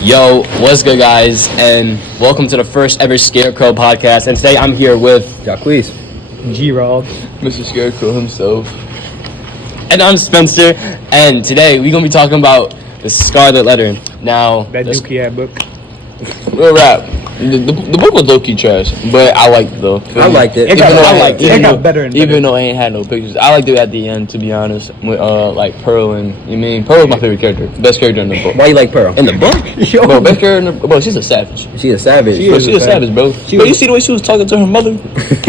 Yo, what's good, guys, and welcome to the first ever Scarecrow podcast. And today I'm here with Jacquees, G-Rob, Mr. Scarecrow himself, and I'm Spencer. And today we're gonna be talking about the Scarlet Letter. Now, that Dookie book. real rap. The book was low-key trash, but I liked it though. I liked it. It got better and better. Even though I ain't had no pictures, I liked it at the end. To be honest, with like Pearl and Pearl was my favorite character, best character in the book. Why you like Pearl? in the book, Bro, best character in the bro. She's a savage. She's a savage. She's a savage, bro. But you see the way she was talking to her mother?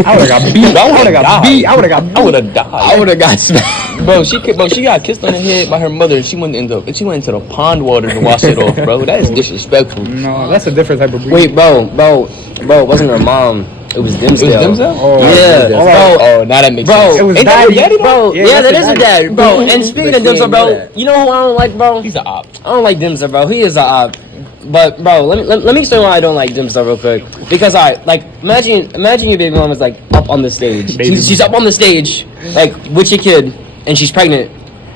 I would have got beat. I would have died. I would have got smacked. Bro, she got kissed on the head by her mother, and she went into the pond water to wash it off, bro. That is disrespectful. No, that's a different type of breed. wait, bro, it wasn't her mom. It was Dimsdale. It was Dimsdale? Oh, Yeah, Oh, now that makes sense. It was Ain't that her daddy, daddy, bro. Yeah, that that's is her a dad, bro. And speaking of But she Dimsdale, ain't know bro, that. you know who I don't like, bro? He's an op. I don't like Dimsdale, bro. He is a op. But bro, let me explain why I don't like Dimsdale real quick. Because imagine your baby mom is like up on the stage. She's up on the stage, like with your kid, and she's pregnant.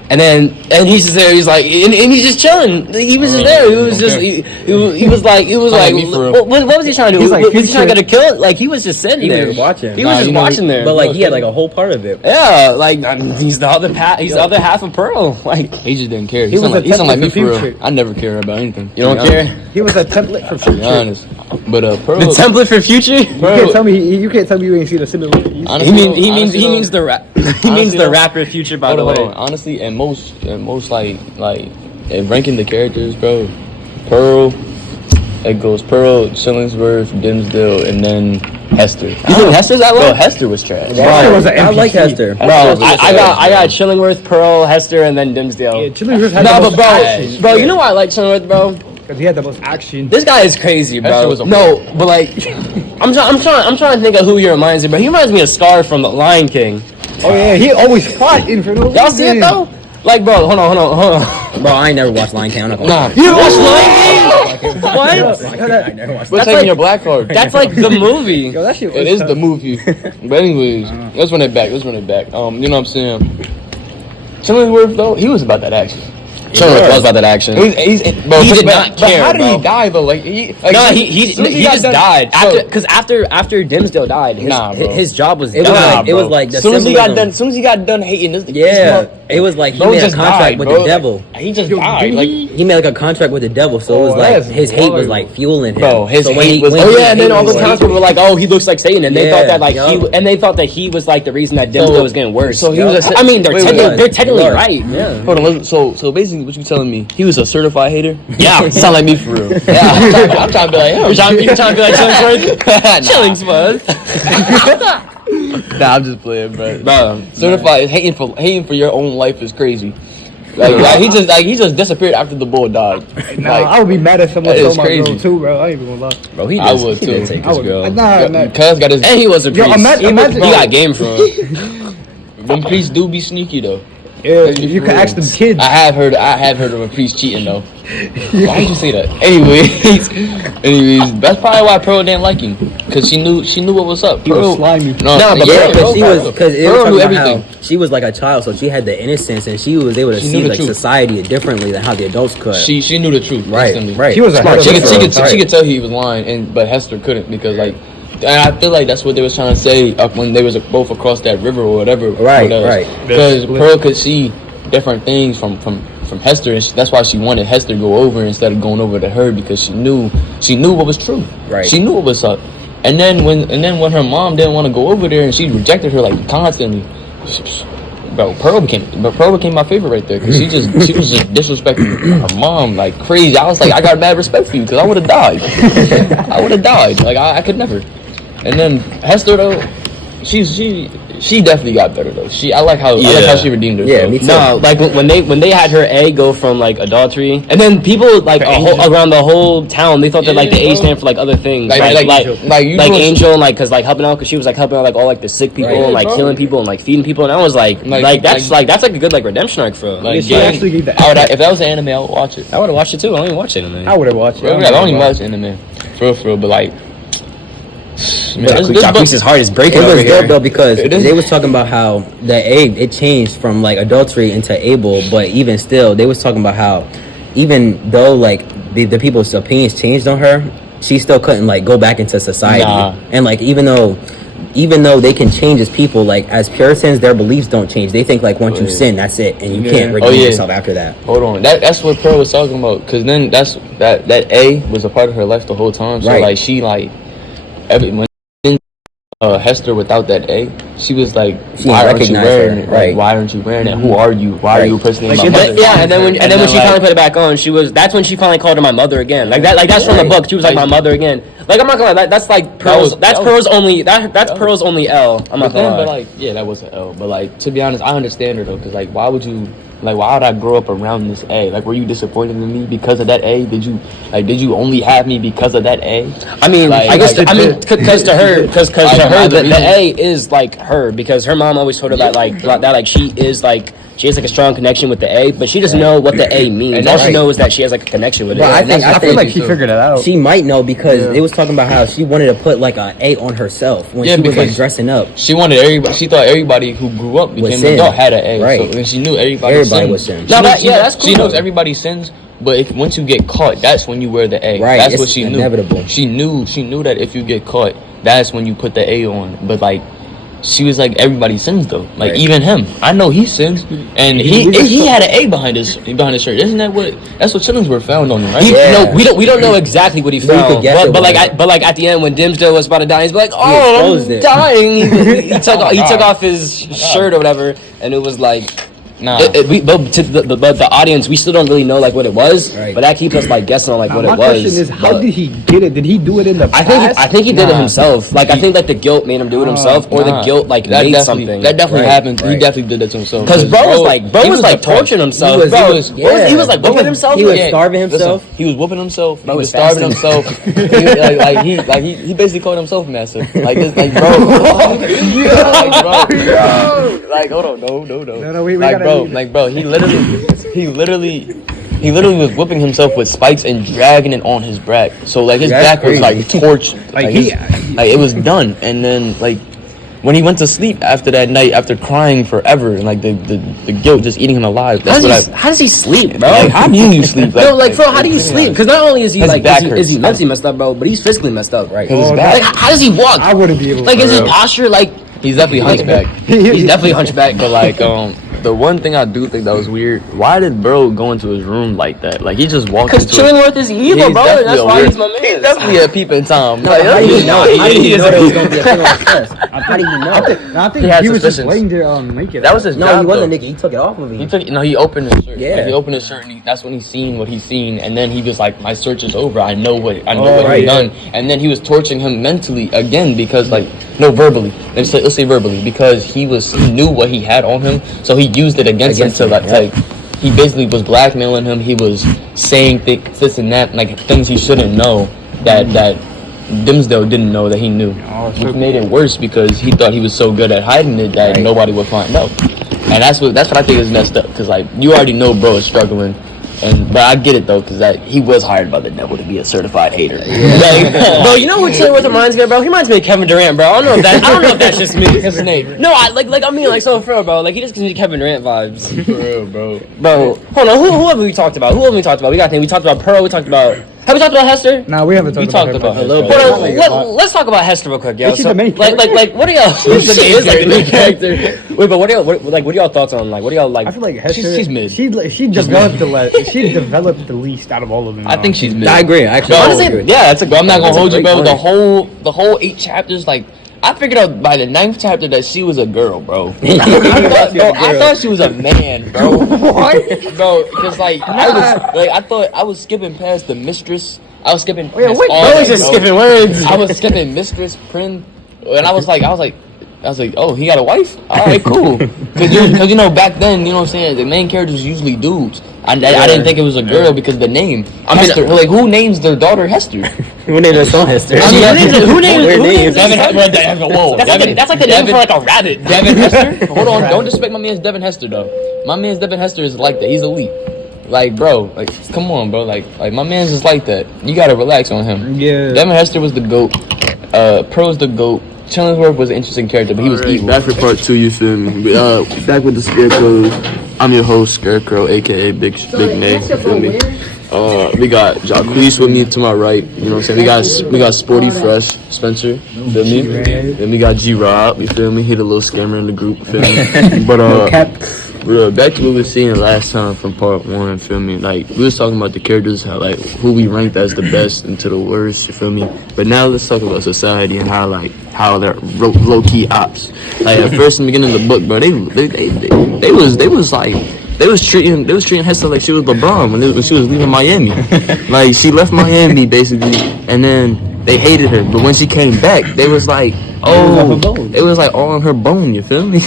And he's just there. He's like, and he's just chilling. He was just there. He was just, he was like, me for real. what was he trying to do? He's like, was he trying to get a kill? Like he was just sitting He there. was watching. He was just watching there. But like he had like a whole part of it. yeah, like he's the other he's the other half of Pearl. Like He just didn't care. He was a He sound like me template for for real. I never care about anything. you don't to be care. honest. He was a template for To be future. honest, but Pearl. The template for future. You can't tell me. You can't tell me you ain't seen a similar. Honestly, He means the rap. He means the rapper Future. By the way, honestly, and most like ranking the characters, bro. Pearl, it goes Pearl, Chillingsworth, Dimsdale, and then Hester. you think Hester's that low? Bro, Hester was trash. Hester was an I like NPC. Hester. Bro, Hester was I got Chillingworth, Pearl, Hester, and then Dimsdale. Yeah, Chillingsworth had No, the but most action. bro, you know why I like Chillingworth, bro? Because he had the most action. This guy is crazy, Hester bro. was a No, but like, I'm trying to think of who he reminds me. But he reminds me of Scar from The Lion King. Oh yeah, he always fought in for no reason. Y'all see it though? Like, bro, hold on. Bro, I ain't never watched Lion King. I'm not gonna Nah, lie. You watch Lion King? What? I never watched. we're That's taking like- your black card. That's like the movie. Yo, that shit was It is tough. the movie. But anyways, let's run it back. You know what I'm saying? Chillingsworth though, he was about that action. Chillingworth was about that action. Bro, He did not care, But how did bro. he die though? Like No, he just died after Dimsdale died. His job was It was done. like it was like the Soon as he symbolism. got done hating this. Yeah, it was like he Bro made a just contract died, with bro. the devil. He just died. Like, He made like a contract with the devil, so it was Oh, like that's his hate was hard. like fueling him. Bro, his so when hate he- was- when Oh, he Yeah, and then hate all the was townspeople were like, "Oh, he looks like Satan," and they Yeah, thought that like yup. they thought that he was like the reason that Dimsdale was getting worse. So he was a- I mean, they're wait, they're technically He was. right. Yeah. hold on. So basically, what you telling me? He was a certified hater. Yeah, sound like me for real. Yeah, I'm trying to be like him. You're trying to be like Chillingsworth? Nah, I'm just playing, bro. Bro, Certified hating for your own life is crazy. Like he just disappeared after the bull died. Nah, Like, I would be mad if someone that is stole my girl crazy. too, bro. I ain't even gonna lie. bro, he I would, he too. did take I his would. girl, Nah. Cuz got his. and he was a Yo, priest. imagine- He got game from him. Them priests do be sneaky though. Yeah, you can ask them kids. I have heard of a priest cheating though. Why did you say that? Anyways, that's probably why Pearl didn't like him, cause she knew what was up. He was slimy. No, Nah, but Yeah, Pearl- because she was because it was Pearl talking knew about everything. how she was like a child, so she had the innocence, and she was able to She see knew the like truth. society differently than how the adults could. She knew the truth. right, instantly. right. She was a Smart. head of She the could- She could tell he was lying, but Hester couldn't because like. And I feel like that's what they was trying to say when they was both across that river or whatever. Right, right. Because Pearl could see different things from Hester, and that's why she wanted Hester to go over instead of going over to her because she knew what was true. Right. She knew what was up. And then when her mom didn't want to go over there and she rejected her like constantly. Bro, Pearl became my favorite right there because she was just disrespecting her mom like crazy. I was like, I got mad respect for you because I would have died. I would have died. Like I could never. And then Hester though, she definitely got better though. I like how she redeemed herself. Yeah, me too. No, like when they had her egg go from like adultery, and then people like around the whole town they thought that like the A stand for like other things, Like Angel and like like helping out because she was like helping out like all like the sick people Right. and like Bro. healing people and like feeding people, and I was like that's a good like redemption arc for her. Like, She actually gave the. if that was an anime, I would watch it. I would have watched it too. I don't even watch it, man. I would have watched it. I don't even watch anime, for real. But like, man, this book- Jacquees' heart is breaking It over was here. dope though because It is. they was talking about how the egg it changed from like adultery into Abel, but even still they was talking about how even though like the people's opinions changed on her, she still couldn't like go back into society. Nah. And like even though they can change as people, like as Puritans, their beliefs don't change. They think like once you sin, that's it, and you can't redeem yourself after that. Hold on, that's what Pearl was talking about. Because then that A was a part of her life the whole time. So like she like when Hester without that A, she was like, why aren't you wearing it? Right? Why aren't you wearing it? Who are you? Why are you impersonating my mother? Yeah, and then when she finally put it back on, that's when she finally called her my mother again. Like that's from the book. She was like my mother again. Like I'm not gonna lie, that's like Pearl's. That's Pearl's only L. I'm not gonna lie. But like, yeah, that was an L. But like, to be honest, I understand her though, because like, why would I grow up around this A? Like, were you disappointed in me because of that A? Did you only have me because of that A? I mean, like, I guess because to her, the A is like her, because her mom always told her that she has like a strong connection with the A, but she doesn't know what the A means. And all she knows is that she has like a connection with it. I feel like she figured it out. She might know because it was talking about how she wanted to put like an A on herself when she was like dressing up. She wanted everybody. She thought everybody who grew up became an adult had an A. Right. So, and she knew everybody was sin. That's cool. She knows everybody sins. But if once you get caught, that's when you wear the A. Right. That's what she knew. Inevitable. She knew that if you get caught, that's when you put the A on. But like, she was like, everybody sins though. Like even him, I know he sins, and he had an A behind his shirt. Isn't that's what chillings were found on him, right? No, we don't know exactly what he found. But like at the end when Dimsdale was about to die, he's like, oh, I'm dying. He took off his shirt or whatever, and it was like. Nah. But the audience, we still don't really know like what it was, but that keeps us like guessing on like what it was. My question is, how did he get it? Did he do it in the past? I think he did it himself. Like I think like the guilt made him do it himself, or the guilt like made something. That definitely happened. He definitely did that to himself. Because bro was like torturing himself. He was like whooping himself. He was starving himself. He was whooping himself. He was starving himself. He basically called himself massive. Like this, like bro. Like hold on, no. We gotta. Bro, he literally was whipping himself with spikes and dragging it on his back. So like his back was like torched. It was done. And then like when he went to sleep after that night, after crying forever, and like the guilt just eating him alive. How does he sleep, bro? Like, how do you sleep? Bro, how do you sleep? Because not only is he like is he mentally messed up, bro, but he's physically messed up, right? Like how does he walk? I wouldn't be able to. Like is his posture like? He's definitely hunchback. He's definitely hunchback. But like the one thing I do think that was weird, why did bro go into his room like that? Like he just walked into. Because Chillingworth is evil, bro. That's why he's my man. He's definitely a peeping Tom. No, how do you know? How do you know there was gonna be a thing like this? How do you know? I think he was just waiting to make it. That was his job. No, he wasn't, nigga. He took it off of him. He opened his shirt. Yeah. Like, he opened his shirt, and that's when he seen what he seen, and then he was like, "My search is over. I know what he's done." And then he was torturing him mentally again because verbally. Let's say verbally, because he knew what he had on him, so he used it against him to like he basically was blackmailing him. He was saying this and that, like things he shouldn't know that Dimsdale didn't know that he knew. Which made it worse because he thought he was so good at hiding it that nobody would find out. And that's what I think is messed up, because like you already know bro is struggling. But I get it though, because he was hired by the devil to be a certified hater. Bro, you know what Chillingworth reminds me of, bro? He reminds me of Kevin Durant, bro. I don't know if that's just me. His name. No, so for real, bro. Like he just gives me Kevin Durant vibes. For real, bro. Bro, hold on. Who have we talked about? We got things. We talked about Pearl. We talked about. Have we talked about Hester? No, we haven't talked about her. a little bit. Let's talk about Hester real quick, yo. She's the main character. Like, what are y'all? She's the main character. Wait, but what are y'all thoughts on? Like, what are y'all like? I feel like Hester. She's mid. She developed the least out of all of them. I think she's mid. I agree. Actually, honestly, yeah, that's I'm not gonna hold you, bro. The whole 8 chapters, like. I figured out by the 9th chapter that she was a girl, bro. I thought she was a man, bro. What? Bro, because I thought I was skipping past the mistress. I was skipping past all that, just skipping words. I was skipping mistress, prin, and I was like, oh, he got a wife? All right, cool. Because back then, you know what I'm saying, the main characters was usually dudes. I didn't think it was a girl because of the name. Hester. Like, who names their daughter Hester? Who named their son Hester? Who names Devin, whoa. That's like the name for like a rabbit. Devin Hester? Hold on, don't disrespect my man's Devin Hester, though. My man's Devin Hester is like that. He's elite. Like, bro, like, come on, bro. Like my man's is like that. You gotta relax on him. Yeah. Devin Hester was the GOAT. Pro's the GOAT. Chillingsworth was an interesting character, but he was evil. Back for part 2, you feel me? Back with the Scarecrow. I'm your host, Scarecrow, aka Big Nay, you feel me? We got Jacquees with me to my right. You know what I'm saying? We got Sporty Fresh Spencer. Feel me? Then we got G Rob. You feel me? He the little scammer in the group. Feel me? But back to what we were seeing last time from part 1. Feel me? Like we was talking about the characters, how like who we ranked as the best and to the worst. You feel me? But now let's talk about society and how they're low key ops. Like at first in the beginning of the book, bro, they was treating Hester like she was LeBron when she was leaving Miami. Like she left Miami basically, and then they hated her. But when she came back, they was like, it was like all on her bone. You feel me?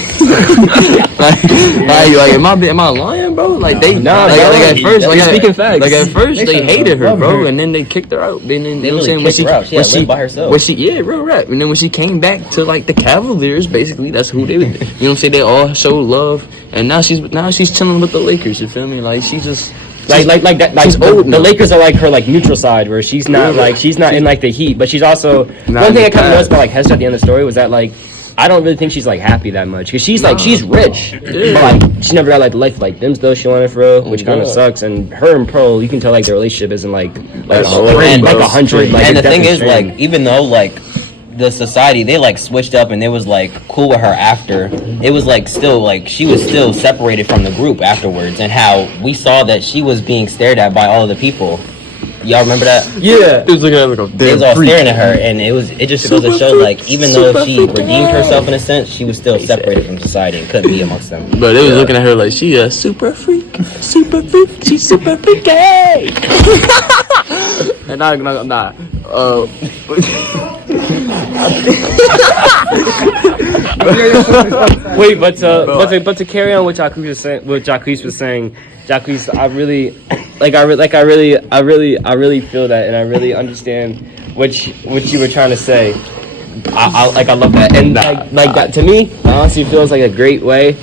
like am I lying, bro? Like they at first they hated her, bro, and then they kicked her out. And then They really kicked her out. She had lived by herself. Real rap. And then when she came back to like the Cavaliers, basically that's who they, you know what I'm saying? They all showed love, and now she's chilling with the Lakers. You feel me? Like she just. Like that. Like the Lakers are like her like neutral side, where she's not in like the heat, but she's also one thing I kind of noticed about like Hester at the end of the story was that like I don't really think she's like happy that much because she's rich, but like she never got like the life like them though she wanted for real, which kind of sucks. And her and Pearl, you can tell like their relationship isn't like 100. Like, and the thing is, like even though like the society they like switched up and they was like cool with her after, it was like still like she was still separated from the group afterwards, and how we saw that she was being stared at by all of the people. Y'all remember that? Yeah. It was looking at like a They was all staring at her, and it just goes to show like even though she redeemed herself in a sense, she was still separated from society and couldn't be amongst them. But they was looking at her like she a super freak, she's super freaky. And nah. Wait, but to carry on what Jacquees was saying, Jacquees, I really feel that, and I really understand what you were trying to say. I love that, and like that to me, honestly, feels like a great way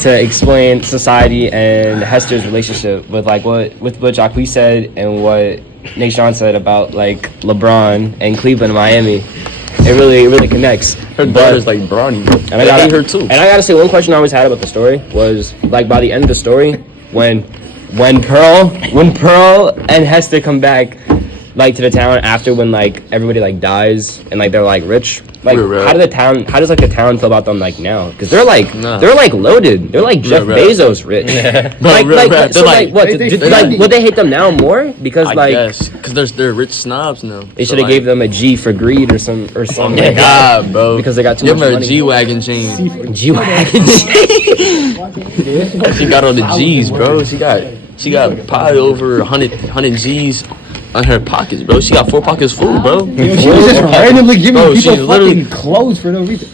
to explain society and Hester's relationship with like what Jacquees said and what Nate Sean said about like LeBron and Cleveland and Miami. It really connects. Her daughter's like Bronny, and I hate her too. And I gotta say, one question I always had about the story was like by the end of the story, when Pearl and Hester come back like to the town after when like everybody like dies and like they're like rich. Like how does the town feel about them like now? Because they're like loaded. They're like Jeff Bezos rich. Would they hate them now more? Because I guess because they're rich snobs now. They should have gave them a G for greed or something. Oh my god, bro! Because they got too much money. G-Wagon chain. G-Wagon chain. She got all the G's, bro. She got probably over 100 G's on her pockets, bro. She got 4 pockets full, bro. She was just randomly giving people fucking clothes for no reason.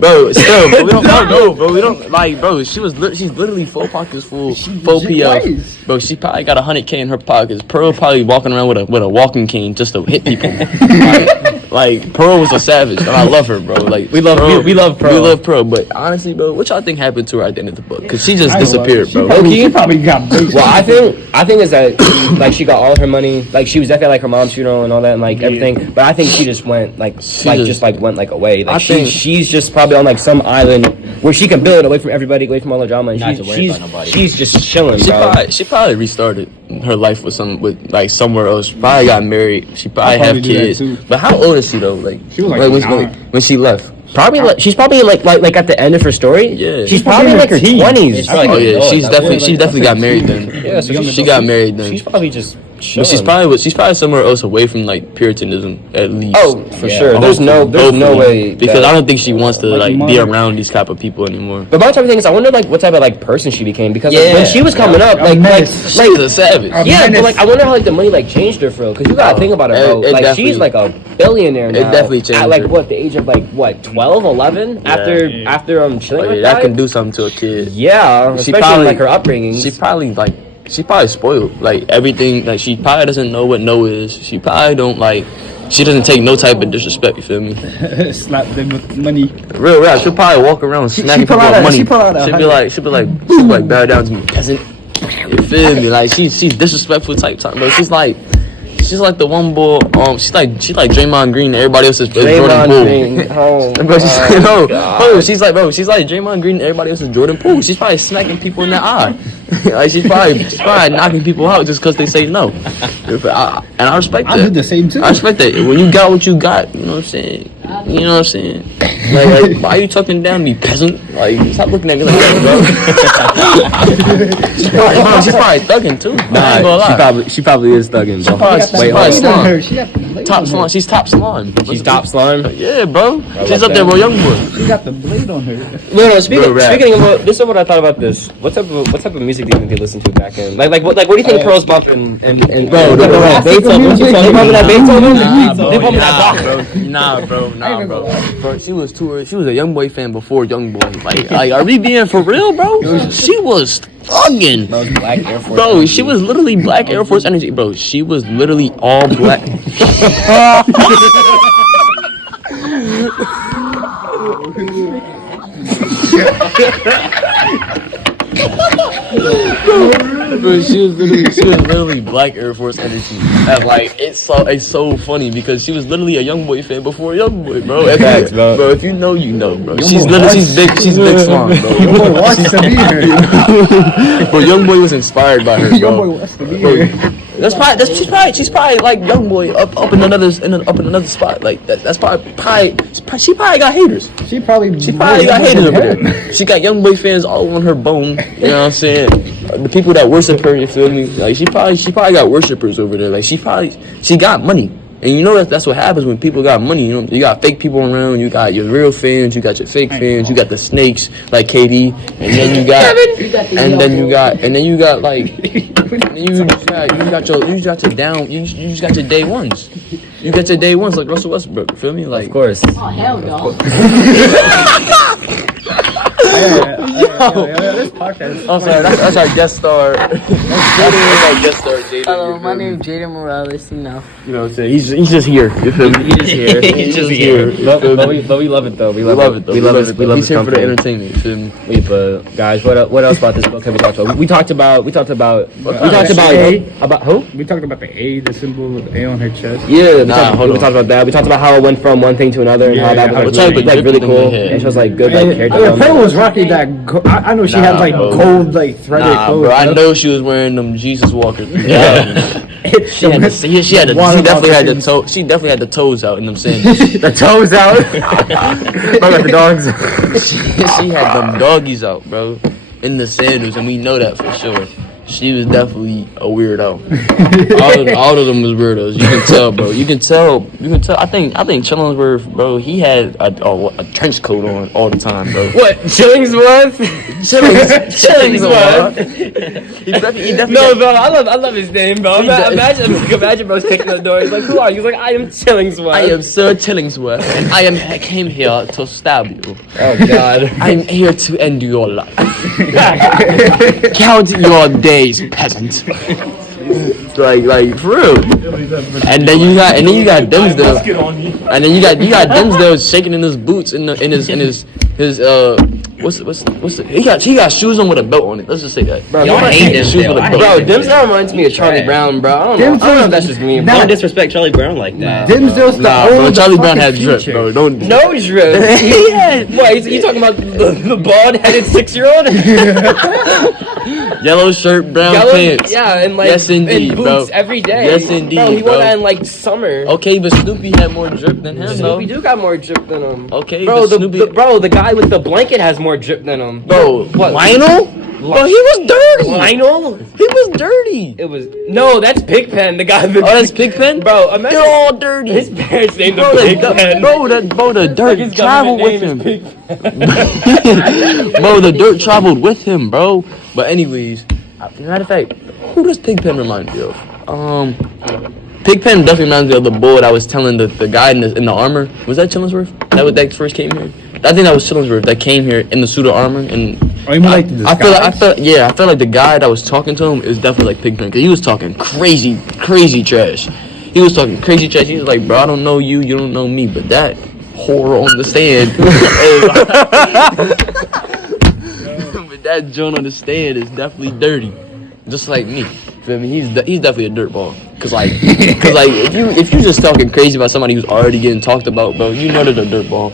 Bro, still, but we don't know, bro. We don't like, bro. She's literally 4 pockets full, full PL. Bro, she probably got 100K in her pockets. Pearl probably walking around with a walking cane just to hit people. Like Pearl was a savage, and I love her, bro. Like we love Pearl. But honestly, bro, what y'all think happened to her at the end of the book? Because she just disappeared, bro. She probably got based. Well, I think is that like she got all of her money. Like she was definitely like her mom's funeral and all that, and like everything. But I think she just went went away. Like she's just probably on like some island where she can build away from everybody, away from all the drama. And she's just chilling. She probably restarted her life with somewhere else. She probably got married. She probably have kids. But how old is she though? Like she was like when she left. She's probably like at the end of her story. Yeah, she's probably in like her 20s. Oh yeah, she definitely got married then. Yeah, so she got married then. She's probably just. But she's probably somewhere else away from like Puritanism at least. Oh, for sure. There's no way because I don't think she wants to like be around these type of people anymore. But my type of thing is, I wonder like what type of like person she became because like, when she was coming up, like she was a savage. Yeah, but like I wonder how like the money like changed her for real. Because you gotta think about it, bro. Like she's like a billionaire now. It definitely changed at like her. What the age of like what 12, 11? After chilling like that can do something to a kid. Yeah, especially like her upbringing. She probably spoiled like everything. Like she probably doesn't know what no is. She probably don't like. She doesn't take no type of disrespect. You feel me? Slap them with money. Real rap. She'll probably walk around snapping people with money. She'll be like bow down to me, peasant. You feel me? Like she's disrespectful type. Bro, she's like she's like the one boy. She's like Draymond Green. Everybody else is Jordan Draymond Poole. Green. Oh, Bro, she's like Draymond Green. Everybody else is Jordan Poole. She's probably smacking people in the eye. Like she's probably knocking people out just because they say no. And I respect that. I did the same too. I respect that. When you got what you got, you know what I'm saying. You know what I'm saying? Like why are you talking down to me, peasant? Like, stop looking at me like that, bro. She's probably thugging too. She probably is thugging, bro. She probably slime. She got the blade Top on slime. her. She's top slime. She's top slime. Yeah, bro. She's like up there that. with young boy. She got the blade on her. No. Speaking rap. of this is what I thought about this. What type of music do you think they listen to back in? Like what do you think Pearl's bumping? And Bro, Beethoven. They bumping that Beethoven. They bumping that Bach. Nah, bro. Bro, she was a young boy fan before young boy. Like, are we being for real, bro? She was thugging. Those black Air Force. Bro, she was literally black Air Force energy. Bro, she was literally all black. Bro, she was literally black Air Force energy. And like it's so funny because she was literally a young boy fan before young boy, bro. Bro, if you know, you know, bro. She's big slime, bro. Young boy wants to be here. Bro, young boy was inspired by her, bro. Young boy wants to be here. She's probably like young boy up in another spot like that. That's probably she probably got haters. She probably got haters over there. She got young boy fans all on her bone. You know what I'm saying? The people that worship her, you feel me? Like she probably got worshipers over there. Like she got money. And you know that's what happens when people got money. You know, you got fake people around. You got your real fans. You got your fake fans. You got the snakes like KD. And then you got, and then you got your day ones. You got your day ones like Russell Westbrook. You feel me? Like, Of course. Oh, hell no. This podcast. I'm sorry, that's our guest star. That's our guest star, Jaden. Hello, my name is Jaden Morales, You know what I'm saying? He's just here. You feel me? He's just here. He's just here. But we love it though. We love it. We love it. We love He's his here for the company. entertainment. You feel me? Guys, what else about this book have we talked about? We talked about who? We talked about the A, the symbol with the A on her chest. Yeah, hold we on. talked about that. We talked about how it went from one thing to another and how that was like really cool. And she was like good like character Pearl development. was rocking that. I know she had like bro. gold, like threaded Nah, clothes. bro. I know she was wearing them Jesus walkers. Yeah. She definitely had the toes out in them sandals. The toes out. I got the dogs. She had them doggies out, bro, in the sandals, and we know that for sure. She was definitely a weirdo. all of them was weirdos. You can tell, bro. You can tell. I think Chillingsworth, bro. He had a trench coat on all the time, bro. What? Chillingsworth? Chillingsworth. He definitely. No, bro. I love his name, bro. Imagine bro's kicking the door. He's like, "Who are you?" He's like, "I am Chillingsworth." I am Sir Chillingsworth, and I came here to stab you. Oh God. I'm here to end your life. Count your days, peasant. like for real. And then you got Dimsdale. And then you got Dimsdale shaking in his boots in his what's the he got shoes on with a belt on it. Let's just say that. Bro, Y'all hate Dimsdale. Bro, Dimsdale reminds me of Charlie Brown, bro. I don't know if that's just me. Don't disrespect Charlie Brown like that. Dimsdale's the Nah, bro, old Charlie Brown had fucking drip, future. bro. Don't. No drip. What? You talking about the bald-headed 6-year-old? Yellow shirt, brown pants. Yeah, and like Yes, indeed, and boots bro. every day. Yes, indeed, Bro, he wore bro. that in like summer. Okay, but Snoopy had more drip than him, though. Snoopy do got more drip than him. Okay, Bro, but Snoopy. the guy with the blanket has more drip than him. Bro, what? Lionel? Bro, he was dirty. Lionel? He was dirty. It was no, that's Pigpen, the guy. Oh, that's Pigpen? Bro, imagine They're all dirty. his parents named him Bro, Pigpen. the dirt His traveled government with name him. is Pigpen. Bro, the dirt traveled with him, bro. But anyways, matter of fact, who does Pigpen remind me of? Pigpen definitely reminds me of the boy that I was telling the guy in the armor. Was that Chillingsworth? That first came here? I think that was Chillingsworth that came here in the suit of armor. And Or you mean like the I feel like the guy that was talking to him is definitely like Pigpen, because he was talking crazy trash. He was talking crazy trash. He was like, bro, I don't know you, you don't know me, but that whore on the stand. But that joint on the stand is definitely dirty, just like me. Feel me? He's definitely a dirtball. Cause like if you just talking crazy about somebody who's already getting talked about, bro, you know they're a dirtball.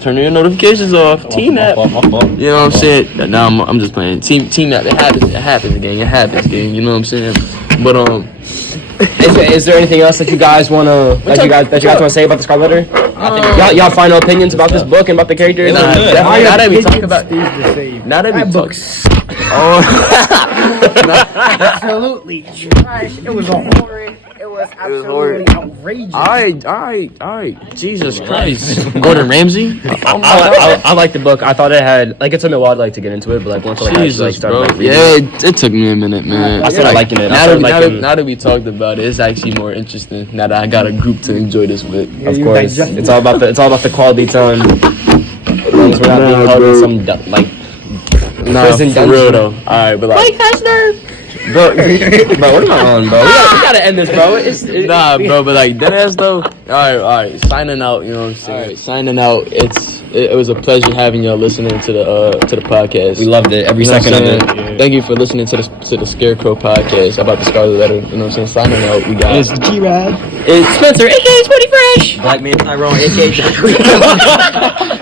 Turn your notifications off. Team app. You know what I'm saying? Nah, I'm just playing. Team app. It happens, gang. It happens, gang. You know what I'm saying? But Is there anything else that you guys wanna want to say about the Scarlet Letter? Y'all final opinions about this book and about the characters? now that we talk about Absolutely trash. It was a horrid. It was absolutely outrageous. All right. Jesus Christ. Gordon Ramsay? I like the book. I thought it had like it took me a while to like to get into it, but like once I Jesus, started bro. like reading Yeah, it took me a minute, man. I started liking it. Now that we talked about it, it's actually more interesting. Now that I got a group to enjoy this with. Of course, it's all about the quality time. As long as we're not being held in some prison for real though. All right, but like, bro, what am I on, bro? We gotta end this, bro. bro, but like deadass though. All right. Signing out. You know what I'm saying? All right, signing out. It was a pleasure having y'all listening to the podcast. We loved it every second of it. Thank you for listening to the Scarecrow podcast about the Scarlet Letter. You know what I'm saying? Signing out. We got S.G.G. It's Spencer, aka Sporty Fresh. Black man Tyrone, aka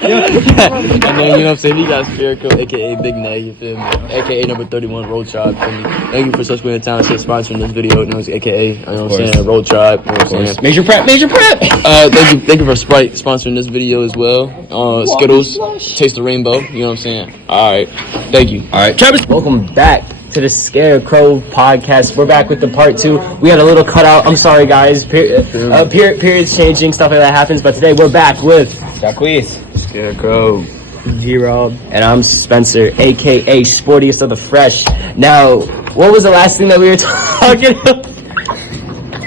and then, you know what I'm saying? He got Spherical, aka Big Nate, you feel me? Aka number 31, Roll Tribe, feel me? Thank you for such great time to sponsoring this video, you know what I'm saying? Aka, you know what I'm saying? Roll Tribe, you know what I'm saying? Major prep. Thank you for Sprite sponsoring this video as well. Skittles, Taste the Rainbow, you know what I'm saying? Alright, thank you. Alright. Travis, welcome back to the Scarecrow podcast. We're back with the part 2. We had a little cutout. I'm sorry, guys. Periods changing, stuff like that happens. But today we're back with Jacquees. Scarecrow. G-Rob. and I'm Spencer, aka Sportiest of the Fresh. Now, what was the last thing that we were talking about?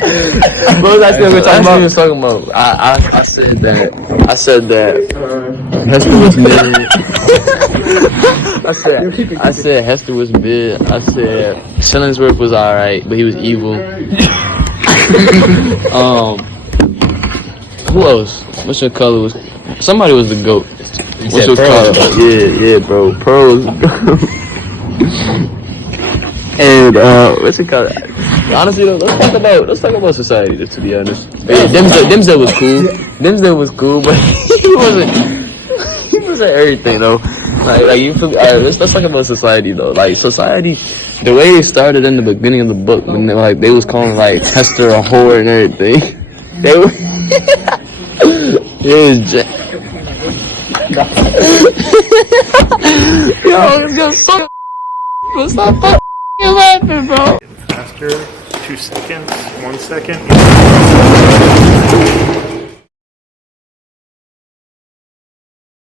What was the last thing we were talking about? I said that Hester was mid. I said Hester was mid. I said Shillingsworth was alright, but he was evil. Who else? What's your color? Somebody was the GOAT. What's your color? Yeah, bro. Pearl was the GOAT. And what's it called? Honestly though, let's talk about society, to be honest. Yeah, Dimsdale was cool. Dimsdale was cool, but he wasn't everything though. Like you feel, let's talk about society though. Like society, the way it started in the beginning of the book, when they was calling like Hester a whore and everything. They were it was yo, it's gonna suck. Stop fucking laughing, bro. Faster, 2 seconds, 1 second.